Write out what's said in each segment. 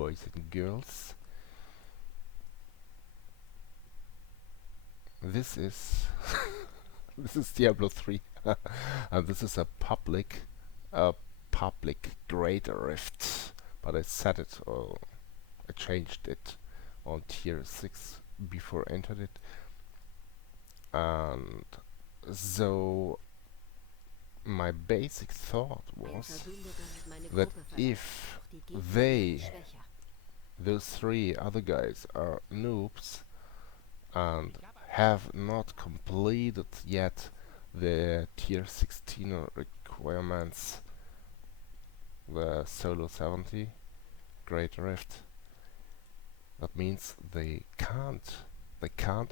boys and girls. This is this is Diablo 3, and this is a public Great Rift. But I set it, or I changed it on tier 6 before I entered it, and so my basic thought was that if those three other guys are noobs and have not completed yet the tier 16 requirements, the solo 70 Great Rift, that means they can't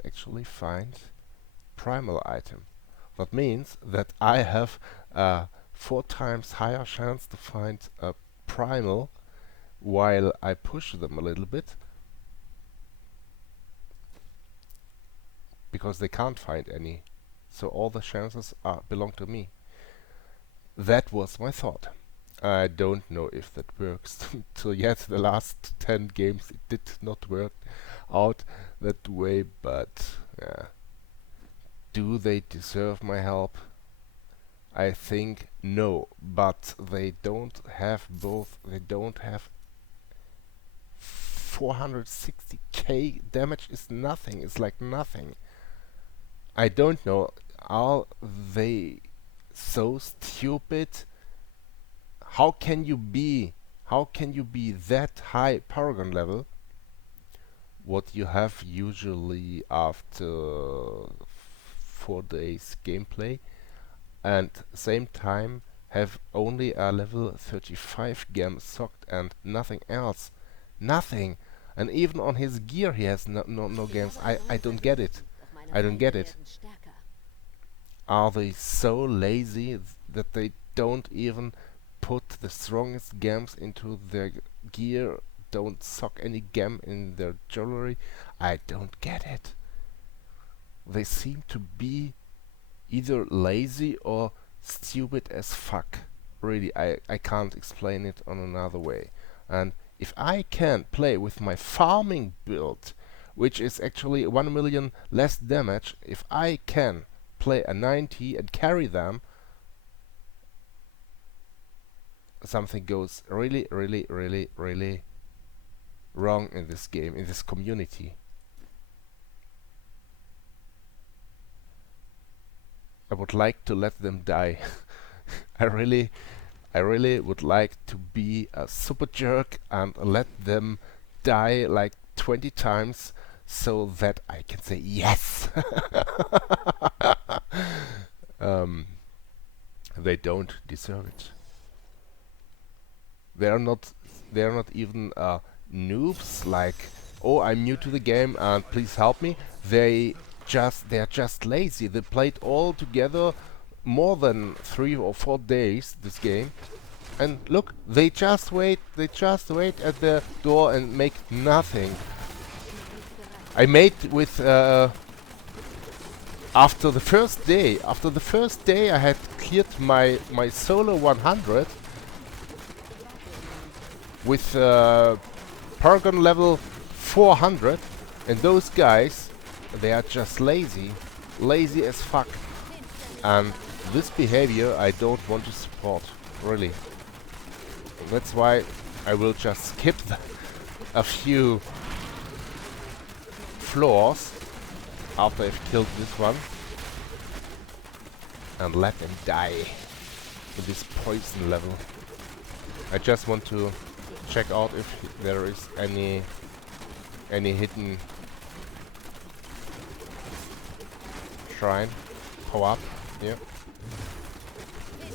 actually find primal item. That means that I have a 4 times higher chance to find a primal while I push them a little bit, because they can't find any. So all the chances belong to me. That was my thought. I don't know if that works. So yet the last 10 games it did not work out that way, but do they deserve my help? I think no, but they don't have both. They don't have 460k damage. Is nothing. It's like nothing. I don't know. Are they so stupid? How can you be that high Paragon level? What you have usually after 4 days gameplay, and same time have only a level 35 gem socked and nothing else. Nothing. And even on his gear he has no games. I don't get it. I don't get it. Are they so lazy that they don't even put the strongest gems into their gear, don't sock any gem in their jewelry? I don't get it. They seem to be either lazy or stupid as fuck. Really, I can't explain it on another way. And if I can play with my farming build, which is actually 1 million less damage, if I can play a 90 and carry them, something goes really wrong in this game, in this community. I would like to let them die. I really would like to be a super jerk and let them die like 20 times so that I can say yes. They don't deserve it. They are not even noobs like, oh, I'm new to the game and please help me. They are just lazy. They played all together more than 3 or 4 days this game, and look, they just wait at the door and make nothing. I made with after the first day I had cleared my solo 100 with Paragon level 400, and those guys, they are just lazy as fuck, and this behavior I don't want to support, really. That's why I will just skip a few floors after I've killed this one and let them die with this poison level. I just want to check out if there is any hidden shrine power up here.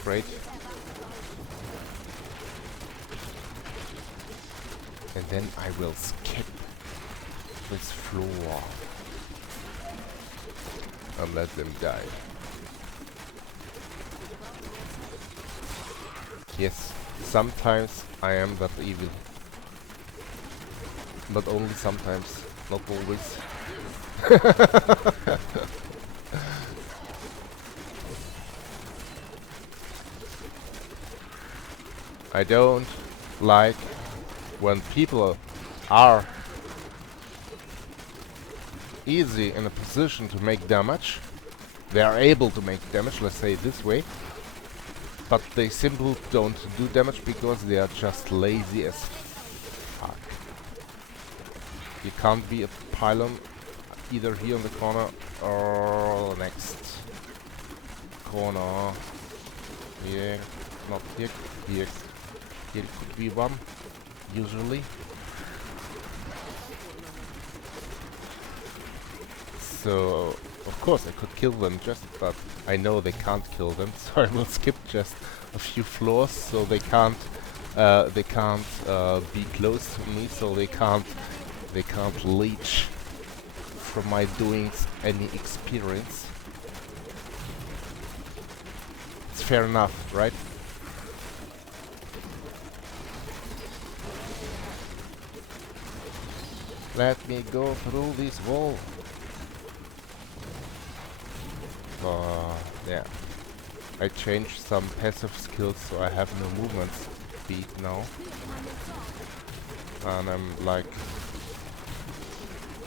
Great. And then I will skip this floor and let them die. Yes, sometimes I am that evil. But only sometimes, not always. I don't like when people are easy in a position to make damage, they are able to make damage, let's say it this way, but they simply don't do damage because they are just lazy as fuck. You can't be a pylon either here in the corner or next corner. Here, not here, here. Here could be one, usually. So, of course I could kill them but I know they can't kill them, so I will skip just a few floors, so they can't be close to me, so they can't leech from my doings any experience. It's fair enough, right? Let me go through this wall. Yeah. I changed some passive skills so I have no movement speed now. And I'm like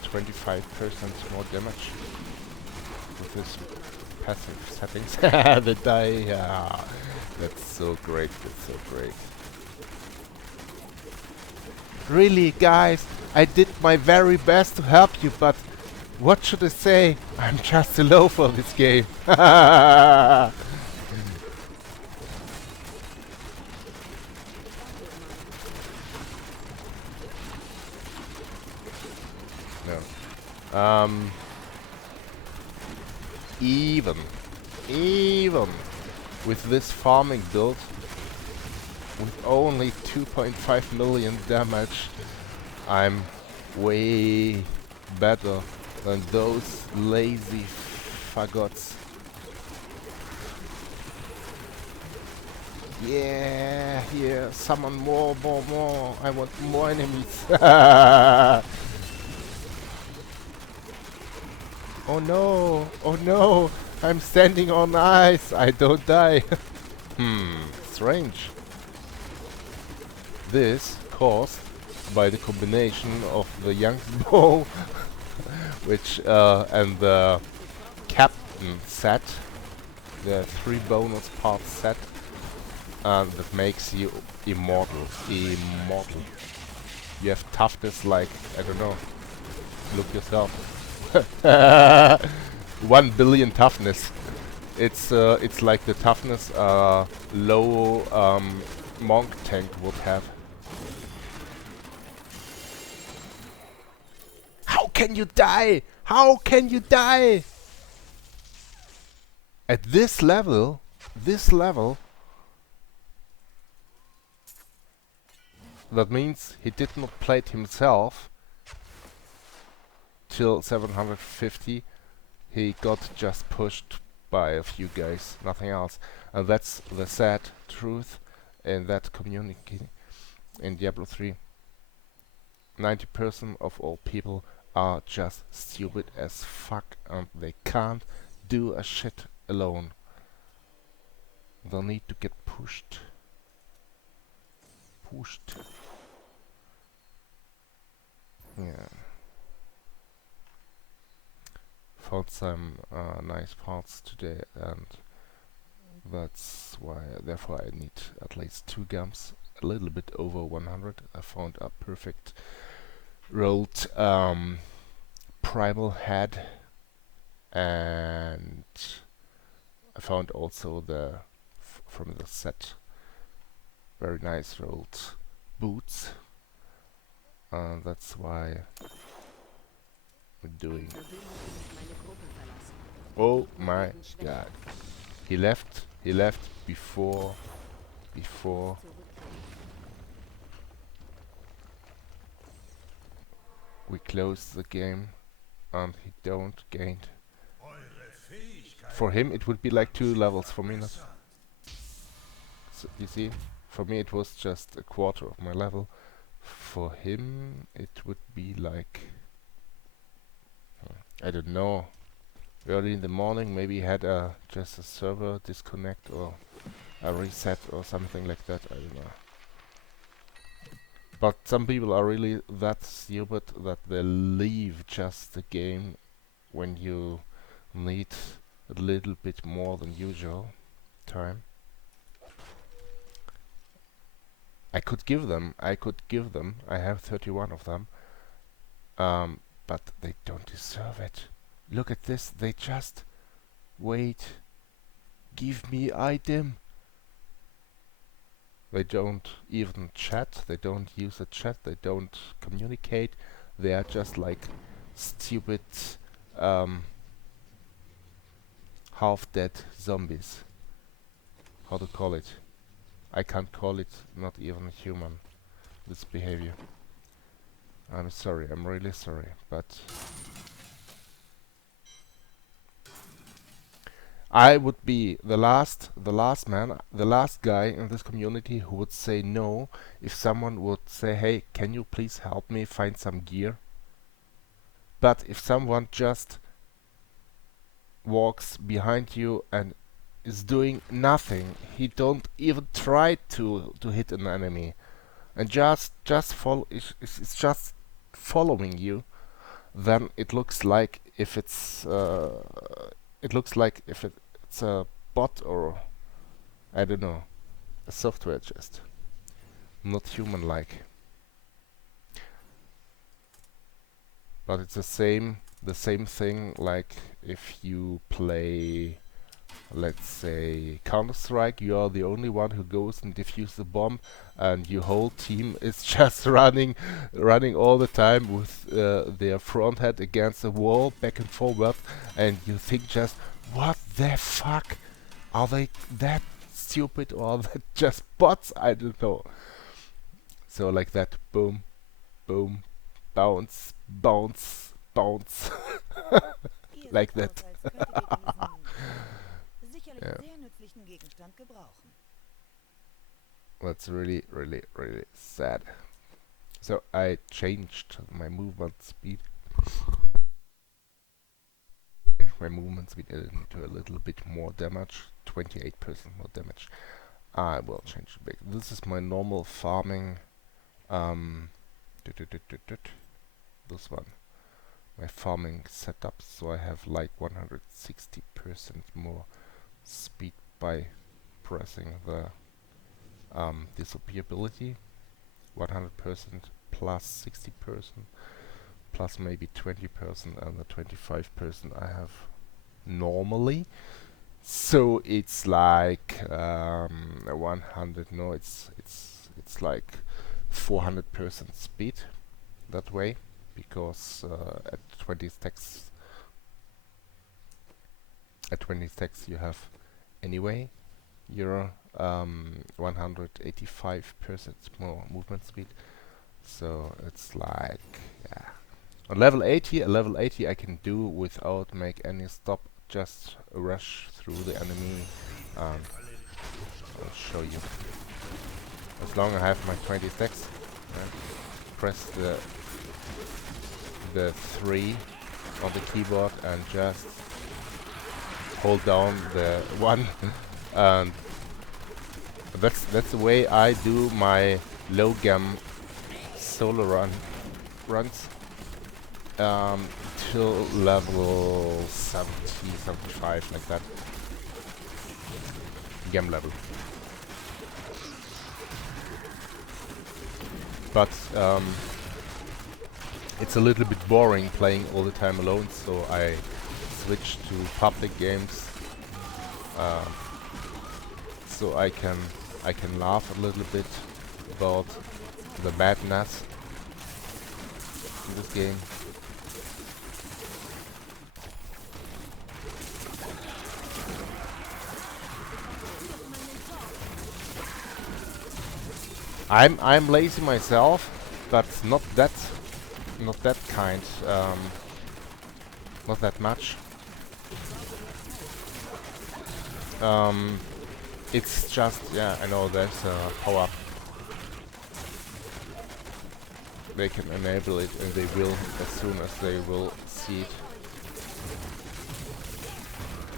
25% more damage with this passive settings. The die, yeah. That's so great, that's so great. Really, guys, I did my very best to help you, but what should I say? I'm just too low for this game. No. Even with this farming build, with only 2.5 million damage, I'm way better than those lazy faggots. Yeah, summon more. I want more enemies. Oh no, I'm standing on ice. I don't die. Strange. This caused by the combination of the young bow which and the captain set, the 3 bonus part set, and that makes you immortal. You have toughness like, I don't know, look yourself. 1 billion toughness. It's like the toughness low monk tank would have. How can you die? How can you die? At this level, that means he did not play it himself till 750. He got just pushed by a few guys, nothing else. And that's the sad truth in that community in Diablo 3. 90% of all people are just stupid as fuck and they can't do a shit alone. They'll need to get pushed. Yeah. Found some nice parts today, and that's why, therefore I need at least 2 gums, a little bit over 100. I found a perfect rolled primal head, and I found also the from the set very nice rolled boots. That's why we're doing. Oh my god! He left before we closed the game, and he don't gained. For him it would be like 2 levels, for me not. So you see, for me it was just a quarter of my level. For him it would be like, I don't know, early in the morning. Maybe he had just a server disconnect or a reset or something like that. I don't know. But some people are really that stupid that they leave just the game when you need a little bit more than usual time. I could give them, I have 31 of them, but they don't deserve it. Look at this, they just wait, give me item. They don't even chat, they don't use a chat, they don't communicate, they are just like stupid half-dead zombies. How to call it? I can't call it not even human, this behavior. I'm sorry, I'm really sorry, but I would be the last man, the last guy in this community who would say no if someone would say, hey, can you please help me find some gear? But if someone just walks behind you and is doing nothing, he don't even try to hit an enemy, and just follow, is just following you, then it looks like if it's it's a bot, or I don't know, a software, just not human-like. But it's the same thing like if you play, let's say, Counter-Strike. You are the only one who goes and defuse the bomb, and your whole team is just running all the time with their front head against the wall, back and forward, and you think just, what the fuck? Are they that stupid, or are they just bots? I don't know. So like that, boom, boom, bounce, bounce, bounce. Like that. Yeah. That's really, really, really sad. So I changed my movement speed. My movement speed into a little bit more damage, 28% more damage. I will change it back. This is my normal farming. This one, my farming setup. So I have like 160% more speed by pressing the disappearability. 100% plus 60% plus maybe 20%, and the 25% I have normally. So it's like 100. No, it's like 400% speed that way, because at 20 stacks you have anyway your 185% more movement speed. So it's like, yeah. On level 80, a level 80 I can do without make any stop, just rush through the enemy. I'll show you. As long as I have my 20 stacks, press the 3 on the keyboard and just hold down the 1, and that's the way I do my low gam solo runs till level 70, 75, like that. Gem level. But it's a little bit boring playing all the time alone, so I switched to public games, so I can laugh a little bit about the madness in this game. I'm lazy myself, but not that kind, not that much. It's just, yeah, I know there's a power-up. They can enable it, and they will as soon as they will see it.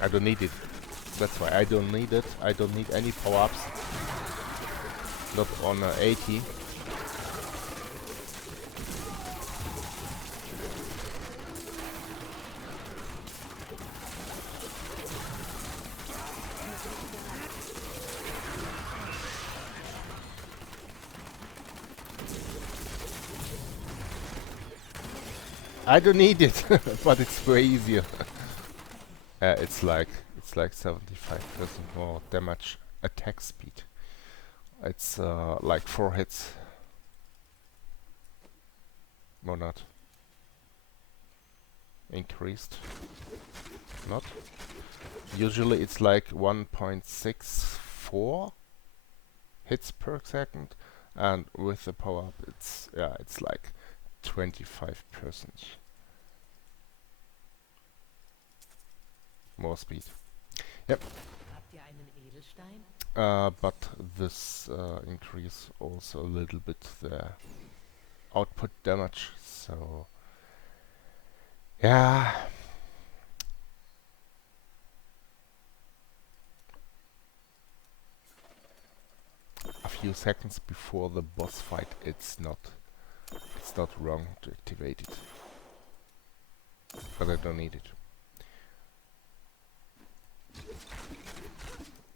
I don't need it. That's why I don't need it. I don't need any power-ups. Not on 80. I don't need it, but it's way easier. It's like 75% more damage attack speed. It's like 4 hits. Or not. Increased. Not. Usually it's like 1.64 hits per second, and with the power up it's like 25% more speed. Yep. Habt ihr einen Edelstein? But this increase also a little bit the output damage. So yeah, a few seconds before the boss fight, it's not wrong to activate it, but I don't need it.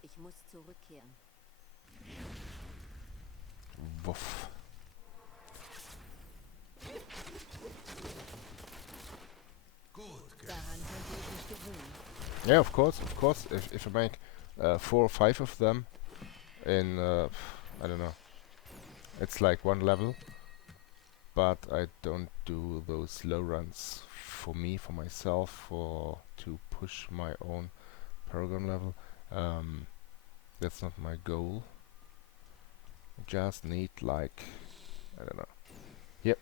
Ich muss zurückkehren. Woof. Daran könnte ich mich gewöhnen. Yeah, of course. If I make 4 or 5 of them in I don't know, it's like one level, but I don't do those low runs for me, for myself, for to push my own paragon level. That's not my goal. Just need like, I don't know. Yep,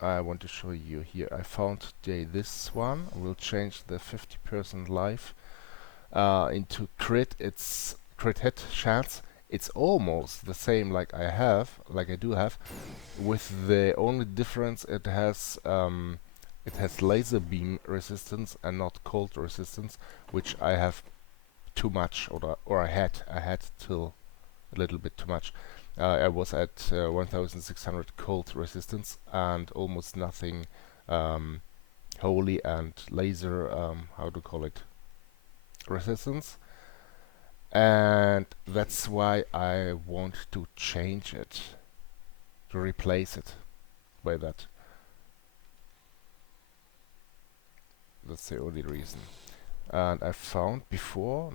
I want to show you here. I found today this one. I will change the 50% life into crit. It's crit hit chance. It's almost the same like I do have, with the only difference it has laser beam resistance and not cold resistance, which I have too much, or I had till a little bit too much. I was at 1600 cold resistance and almost nothing holy and laser how to call it, resistance, and that's why I want to change it, to replace it by that. That's the only reason. And I found before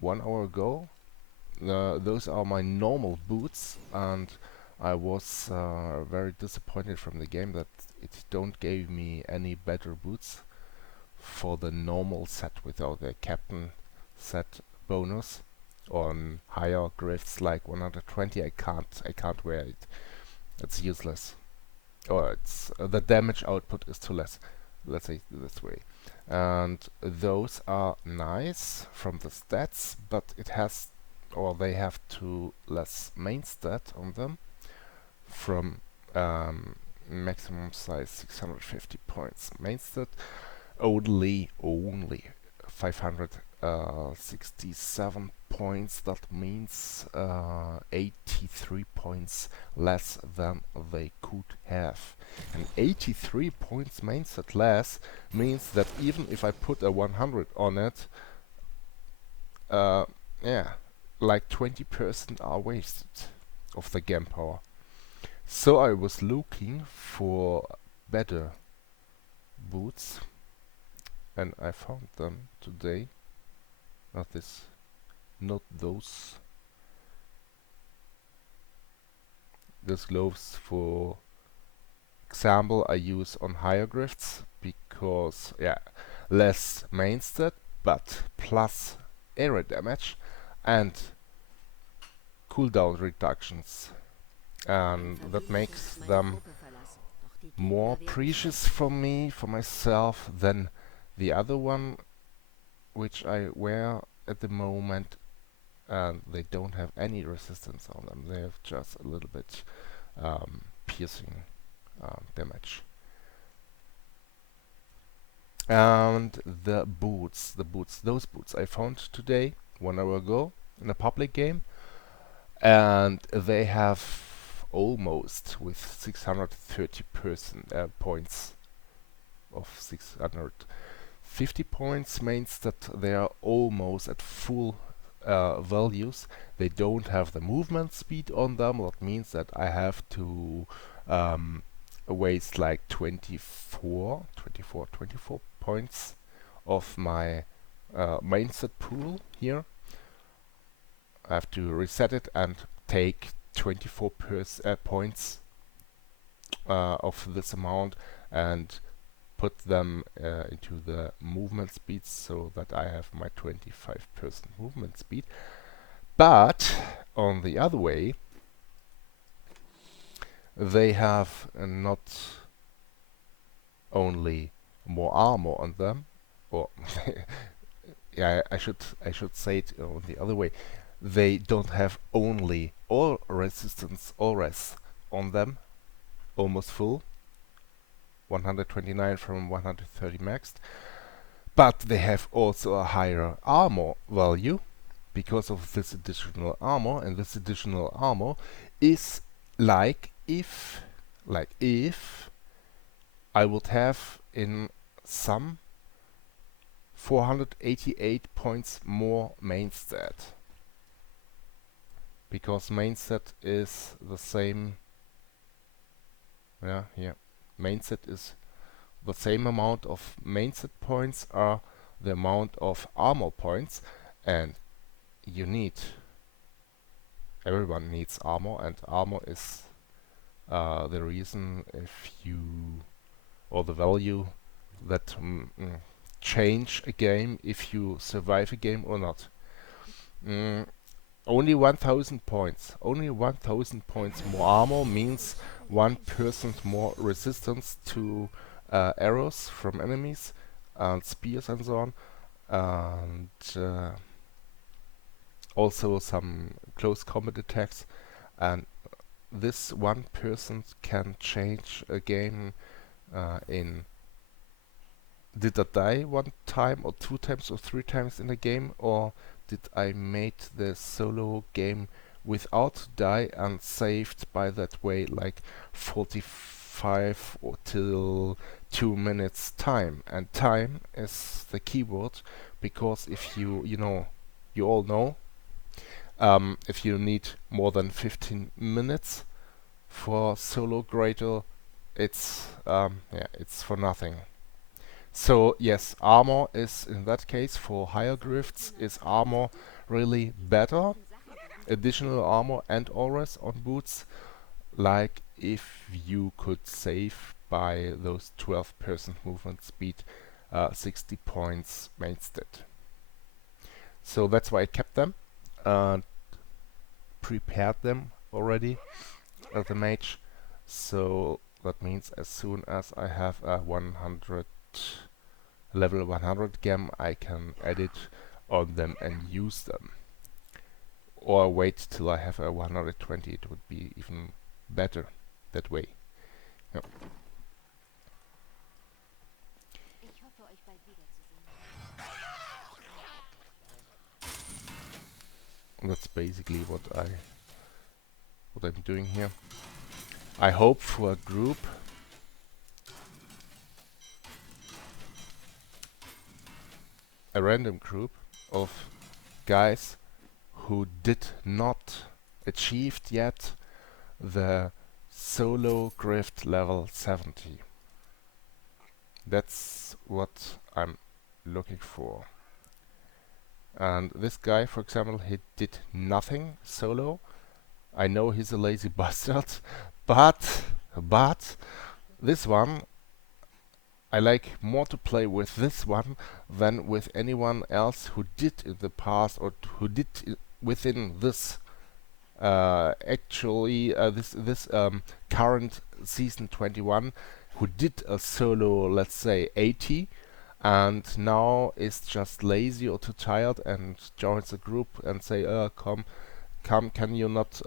1 hour ago, those are my normal boots, and I was very disappointed from the game that it don't give me any better boots for the normal set without the captain set bonus. On higher grifts like 120, I can't wear it. It's useless, or it's the damage output is too less. Let's say it this way. And those are nice from the stats, but it has, or they have too less main stat on them, from maximum size 650 points. Main stat only 567 points. That means 83 points less than they could have. And 83 points main stat less means that even if I put a 100 on it, yeah, like 20% are wasted of the game power. So I was looking for better boots, and I found them today. Not those. Those gloves, for example, I use on higher grifts because, yeah, less main stat, but plus area damage and cooldown reductions, and that makes them more precious for me, for myself, than the other one which I wear at the moment, and they don't have any resistance on them. They have just a little bit piercing damage. And those boots I found today, 1 hour ago, in a public game, and they have almost with 630 points of 650 points means that they are almost at full values. They don't have the movement speed on them. That means that I have to waste like 24 points of my main set pool here. I have to reset it and take 24 points of this amount and put them into the movement speed so that I have my 25% movement speed. But on the other way, they have not only more armor on them, or yeah, I should say it on the other way. They don't have only all resistance, all res on them, almost full, 129 from 130 maxed, but they have also a higher armor value because of this additional armor, and this additional armor is like if I would have in some 488 points more main stat, because main set is the same. Yeah, main set is the same amount of main set points are the amount of armor points, and you need everyone needs armor, and armor is the reason if you or the value that change a game if you survive a game or not. Mm, Only 1000 points. Only 1000 points more armor means 1% more resistance to arrows from enemies and spears and so on. And also some close combat attacks. And this 1% can change a game in did I die one time or two times or three times in a game, or did I made the solo game without die and saved by that way like 45 or till 2 minutes time? And time is the keyword, because if you all know, if you need more than 15 minutes for solo greater, it's for nothing. So yes, armor is in that case for higher drifts is armor really better, additional armor and auras on boots, like if you could save by those 12% movement speed 60 points main stat. So that's why I kept them and prepared them already as a mage. So that means as soon as I have a 100 level 100 gem, I can edit on them and use them. Or wait till I have a 120, it would be even better that way. Yeah. Ich hoffe, euch bald wiederzusehen. That's basically what I'm doing here. I hope for a group a random group of guys who did not achieved yet the solo grift level 70. That's what I'm looking for. And this guy, for example, he did nothing solo. I know he's a lazy bastard, but this one, I like more to play with this one than with anyone else who did in the past, or who did within this this current season 21, who did a solo, let's say 80, and now is just lazy or too tired and joins a group and say, can you not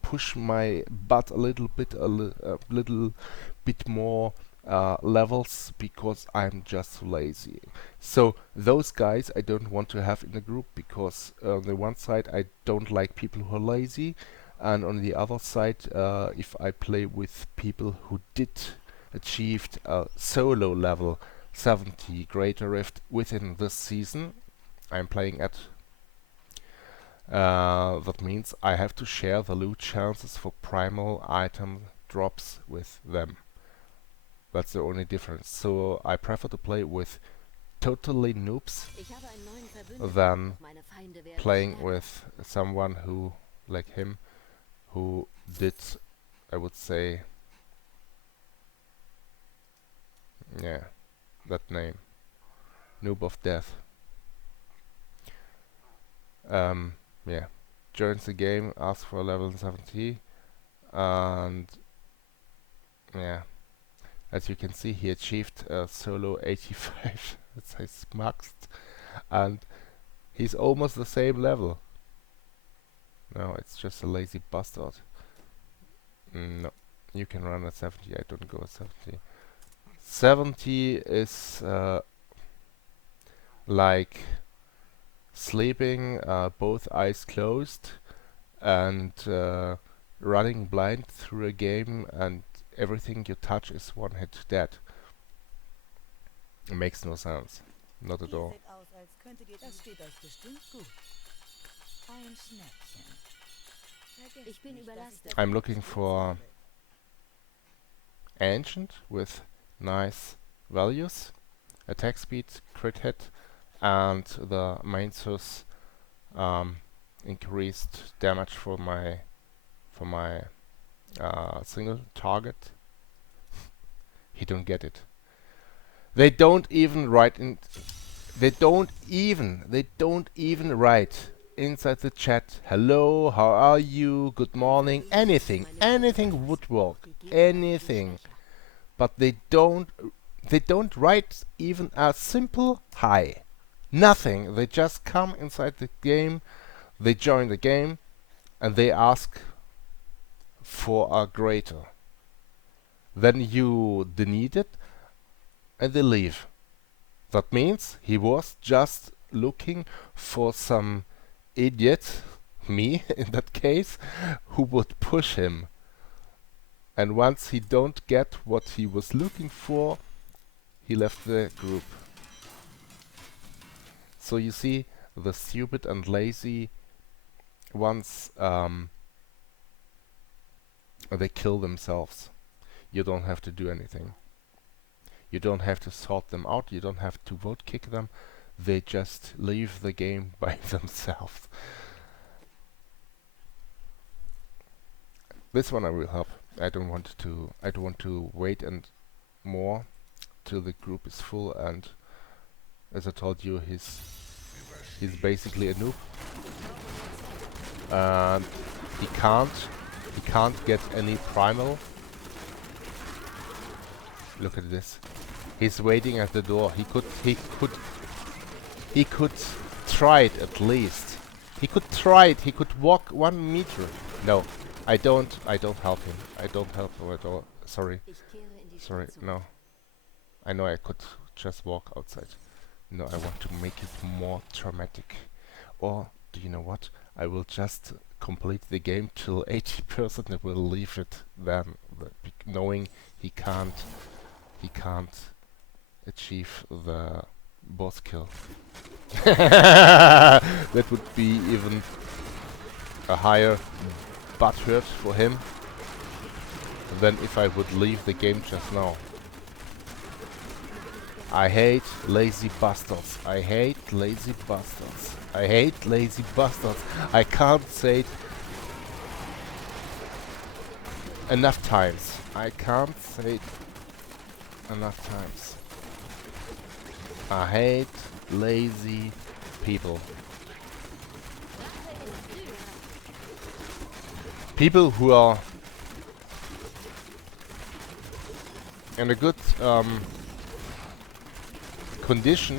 push my butt a little bit, a little bit more levels, because I'm just too lazy. So those guys I don't want to have in the group, because on the one side I don't like people who are lazy, and on the other side, if I play with people who did achieved a solo level 70 Greater Rift within this season I'm playing at, that means I have to share the loot chances for primal item drops with them. That's the only difference. So I prefer to play with totally noobs Ich habe einen neuen Verbündeten, than doch meine Feinde werden playing stärker. with someone who, like him, who did, I would say, yeah, that name, Noob of Death. Yeah, joins the game, asks for level 70, and yeah, as you can see, he achieved solo 85. It says maxed, and he's almost the same level. No, it's just a lazy bastard. No, you can run at 70. I don't go at 70. 70 is like sleeping, both eyes closed, and running blind through a game, and everything you touch is one hit dead. It makes no sense. Not at Ihr all. seht aus, als könntet ihr. Das steht euch bestimmt gut. Ein Schnäppchen. Vergesst Ich bin nicht, dass ich überlastet. das I'm looking Spiel for zahle. Ancient with nice values, attack speed, crit hit, and the main source increased damage for my single target. He don't get it. They don't even write in. They don't even write inside the chat. Hello, how are you? Good morning. Anything would work. Anything. But they don't write even a simple hi. Nothing. They just come inside the game, they join the game, and they ask for a greater. Then you delete it, and they leave. That means he was just looking for some idiot, me in that case, who would push him. And once he don't get what he was looking for, he left the group. So you see, the stupid and lazy ones, they kill themselves. You don't have to do anything. You don't have to sort them out. You don't have to vote kick them. They just leave the game by themselves. This one I will help. I don't want to wait and more till the group is full, and as I told you, he's basically a noob. And he can't get any primal. Look at this. He's waiting at the door. He could try it at least. He could try it. He could walk 1 meter. No, I don't help him. I don't help him at all. Sorry. Ich kehre in die Sorry. Stadt zurück. No. I know I could just walk outside. No, I want to make it more dramatic. Or do you know what? I will just complete the game till 80% and will leave it then, knowing he can't achieve the boss kill. That would be even a higher butt hurt for him than if I would leave the game just now. I hate lazy bastards. I hate lazy bastards. I hate lazy bastards. I can't say it enough times. I can't say it enough times. I hate lazy people. People who are in a good condition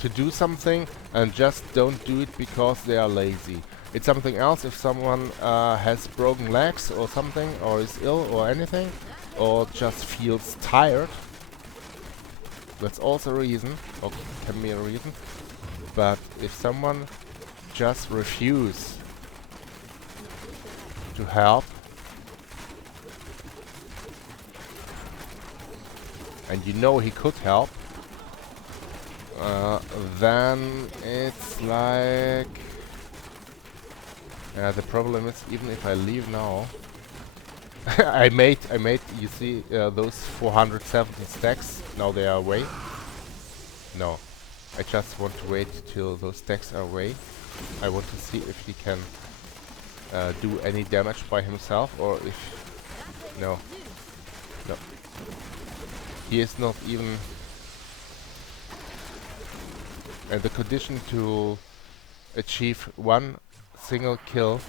to do something and just don't do it because they are lazy. It's something else if someone has broken legs or something, or is ill or anything, or just feels tired. That's also a reason, or can be a reason. But if someone just refuses to help, and you know he could help, then it's like... the problem is, even if I leave now, I made, you see, those 470 stacks, now they are away. No, I just want to wait till those stacks are away. I want to see if he can do any damage by himself, or if... No. No. He is not even... And the condition to achieve one single kill,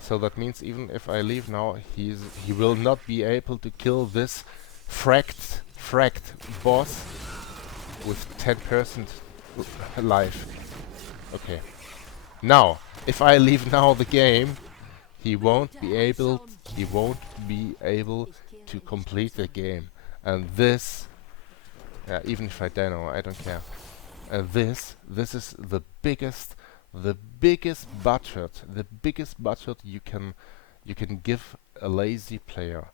so that means even if I leave now, he will not be able to kill this fracked boss with 10% life. Okay. Now, if I leave now the game, he won't be able to complete the game. And this, even if I die now, I don't care. And this is the biggest budget you can give a lazy player.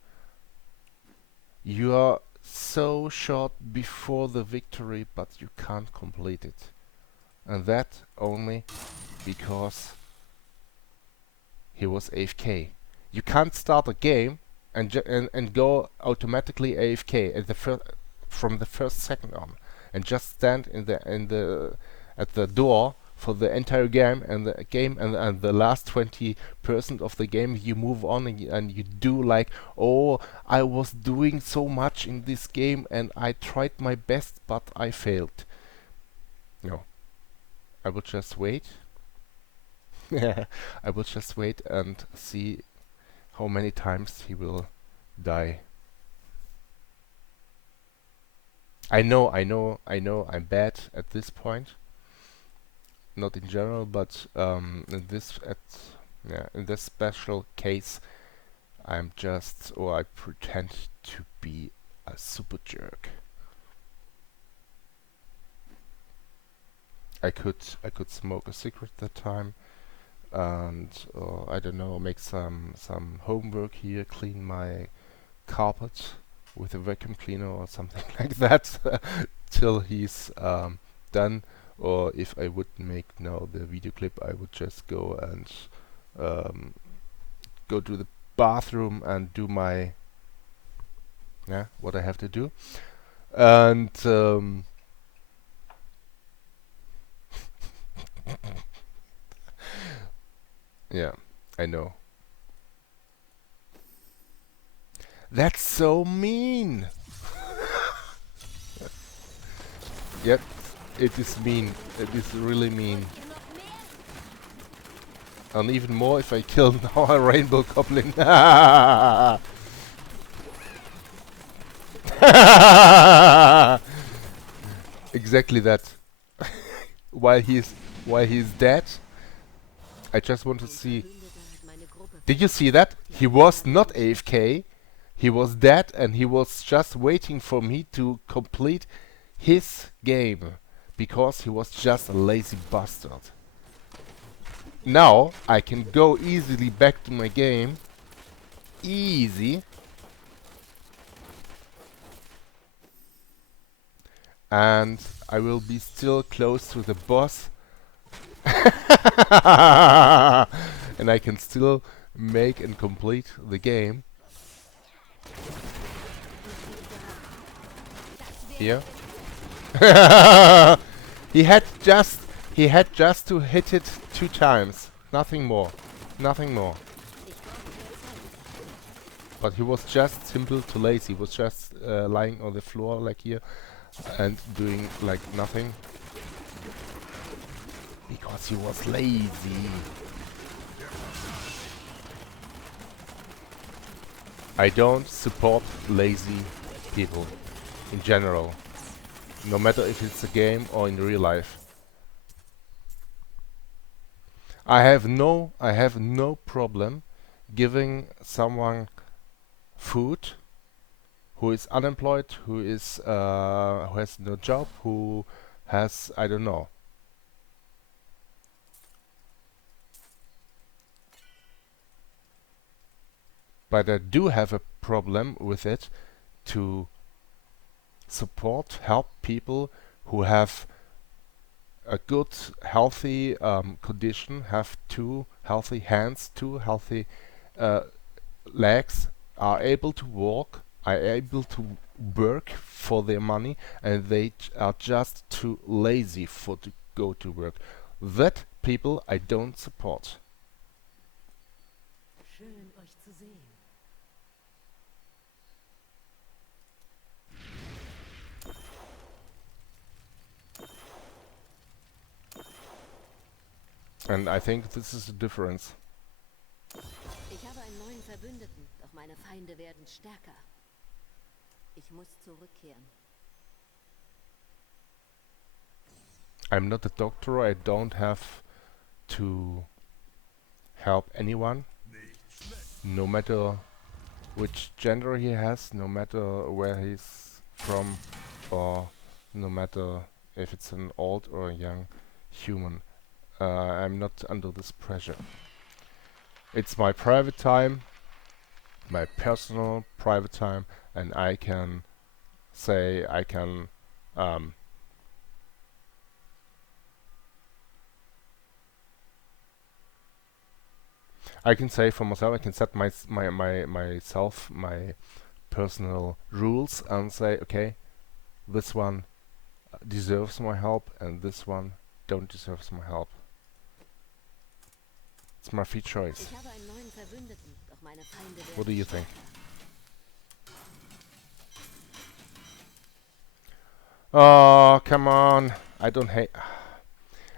You are so short before the victory, but you can't complete it. And that only because he was AFK. You can't start a game and go automatically AFK at from the first second on, and just stand at the door for the entire game, and the last 20% of the game you move on, and you do like, oh, I was doing so much in this game and I tried my best but I failed. No. I will just wait. I will just wait and see how many times he will die. I know I'm bad at this point. Not in general, but in this special case, I'm just, or I pretend to be a super jerk. I could smoke a cigarette that time, and I don't know, make some homework here, clean my carpet with a vacuum cleaner or something like that till he's done. Or if I would make now the video clip, I would just go and go to the bathroom and do my what I have to do. And yeah, I know. That's so mean. Yep, it is mean. It is really mean. And even more if I kill now a rainbow goblin. Exactly that. while he's dead, I just want to see. Did you see that? He was not AFK. He was dead, and he was just waiting for me to complete his game, because he was just a lazy bastard. Now I can go easily back to my game. Easy. And I will be still close to the boss. And I can still make and complete the game. Here. He had just to hit it 2 times. Nothing more. Nothing more. But he was just simple too lazy. He was just lying on the floor like here and doing like nothing. Because he was lazy. I don't support lazy people in general. No matter if it's a game or in real life. I have no problem giving someone food who is unemployed, who has no job, who has, I don't know. But I do have a problem with it to help people who have a good, healthy condition, have 2 healthy hands, 2 healthy legs, are able to work for their money, and they are just too lazy for to go to work. That people I don't support. Schön, euch zu sehen. And I think this is the difference. Ich habe einen neuen Verbündeten, doch meine Feinde werden stärker. Ich muss zurückkehren. I'm not a doctor, I don't have to help anyone, no matter which gender he has, no matter where he's from, or no matter if it's an old or a young human. I'm not under this pressure. It's my private time, my personal private time, and I can say I can say for myself, I can set myself my personal rules and say, okay, this one deserves my help and this one don't deserve my help. It's my free choice. Ich habe einen neuen Verbündeten, doch meine Feinde werden What do you think? Oh, come on.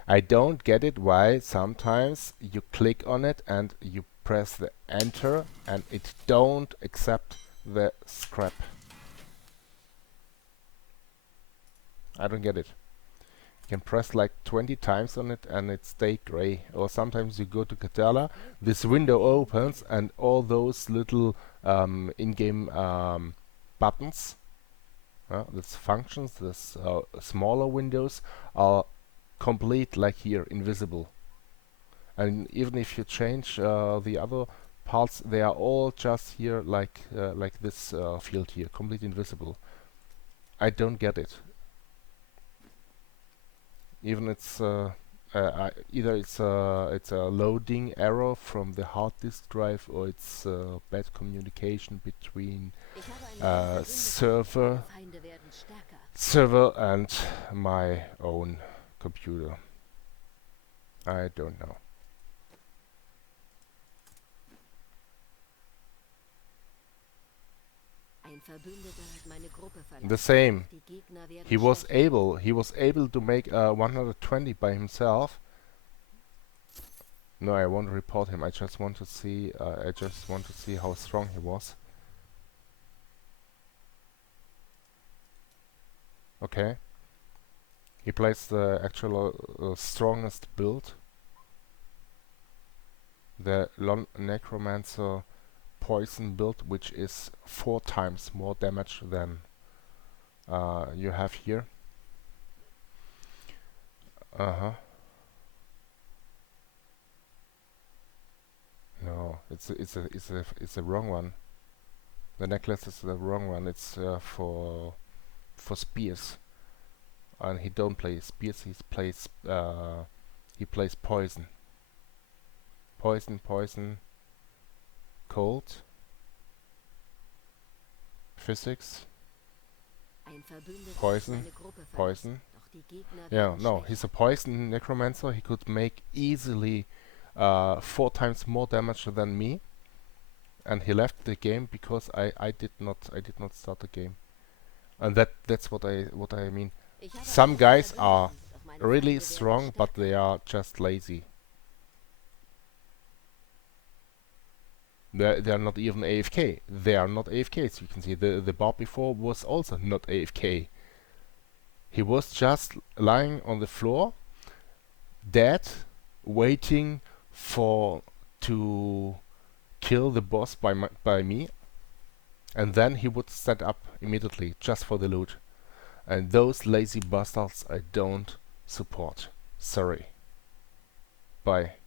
I don't get it why sometimes you click on it and you press the enter and it don't accept the scrap. I don't get it. You can press like 20 times on it and it stay gray. Or sometimes you go to Catala, this window opens and all those little in-game buttons, these functions, this smaller windows are complete like here, invisible. And even if you change the other parts, they are all just here like this field here, complete invisible. I don't get it. Even it's either it's a loading error from the hard disk drive, or it's bad communication between Ich habe einen neuen Verbündeten, server meine Feinde werden stärker. server and my own computer. I don't know. Ein Verbündeter hat meine Gruppe verlassen. The same. Die Gegner werden He was schwächer. able to make 120 by himself. No, I won't report him. I just want to see how strong he was. Okay. He plays the actual strongest build. The Necromancer poison build, which is 4 times more damage than you have here. No, it's a wrong one. The necklace is the wrong one. It's for spears, and he don't play spears. He plays poison. Poison, cold, physics, Ein Verbündeter Poison, hat meine Gruppe poison. verlassen. Doch die Gegner Yeah, werden no, schwächer. he's a poison necromancer. He could make easily 4 times more damage than me, and he left the game because I did not start the game, and that's what I mean. Ich habe Some einen guys Verbündeten, are doch meine really Feinde werden strong, but stärker. they are just lazy. They're not even AFK. They are not AFKs. You can see the bar before was also not AFK. He was just lying on the floor, dead, waiting to kill the boss by me, and then he would stand up immediately just for the loot. And those lazy bastards I don't support. Sorry. Bye.